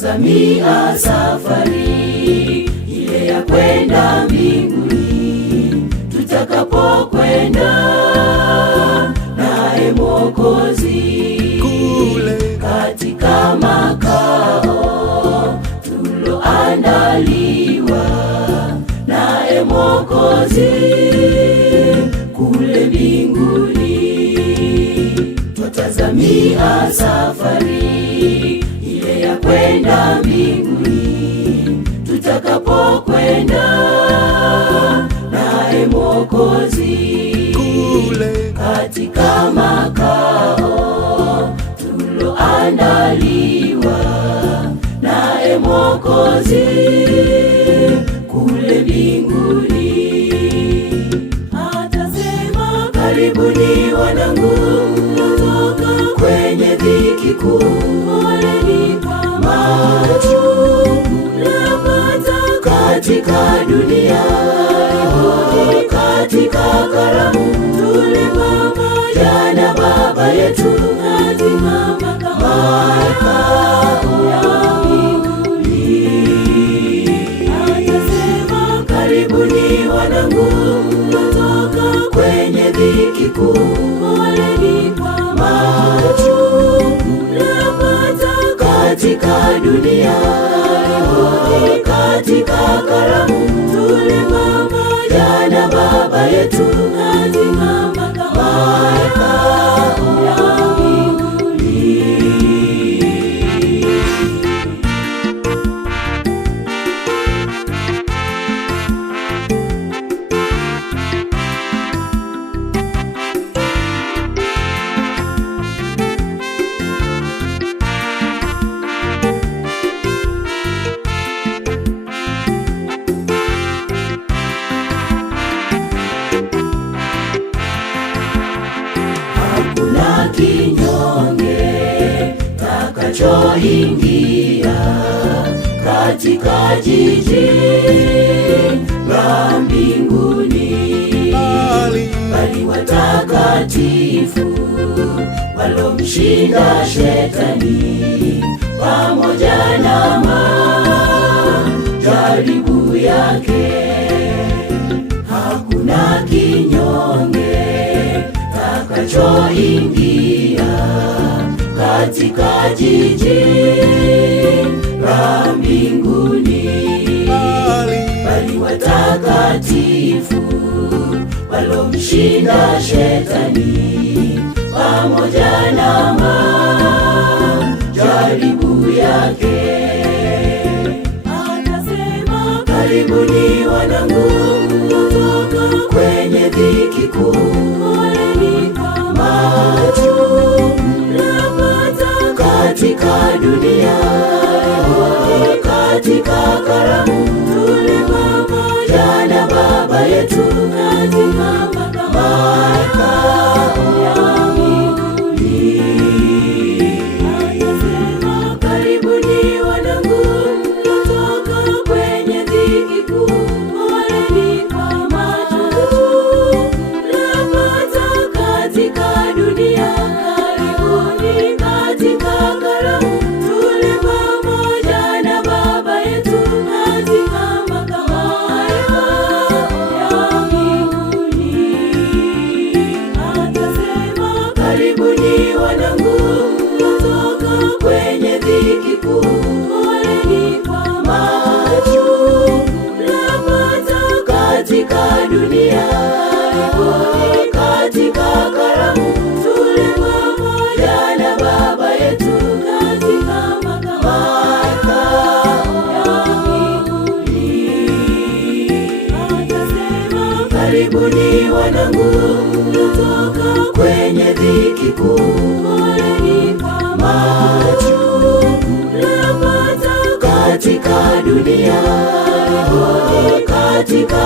twatazamia safari ile ya kwenda mbinguni, tutakapokwenda naye Mwokozi kule katika makao tuloandaliwa naye Mwokozi kule mbinguni. Twatazamia safari ile ya kwenda mbinguni, tutakapokwenda naye Mwokozi kule katika makao tuloandaliwa naye Mwokozi kule mbinguni. Atasema, karibuni wanangu, natoka kwenye dhiki kuu, poleni kwa machungu napata katika dunia. Karibuni katika karamu tule pamoja na Baba yetu katika makao ya mbinguni. Atasema, karibuni wanangu, natoka kwenye dhiki kuu, poleni kwa machungu napata katika dunia. Karibuni katika karamu tule pamoja na Baba yetu katika makao ya mbinguni. Hakuna kinyonge takachoingia katika jiji la mbinguni, bali watakatifu walomshinda Shetani pamoja na majaribu yake. Hakuna kinyonge takachoingia katika jiji la mbinguni, bali watakatifu walomshinda Shetani pamoja na majaribu yake. Atasema, karibuni wanangu, natoka kwenye dhiki kuu, poleni kwa machungu napata katika dunia. Karibuni katika karamu tule pamoja na Baba yetu katika makao ya mbinguni. Atasema, karibuni wanangu, natoka kwenye dhiki kuu, poleni kwa machungu napata katika dunia. Karibuni katika karamu tule pamoja na Baba yetu katika makao ya mbinguni. Atasema, karibuni wanangu, natoka kwenye dhiki kuu, poleni kwa machungu napata katika dunia. Karibuni katika karamu tule pamoja na Baba yetu katika makao ya mbinguni. Atasema, karibuni wanangu, natoka kwenye dhiki kuu, poleni kwa machungu napata katika dunia. Karibuni katika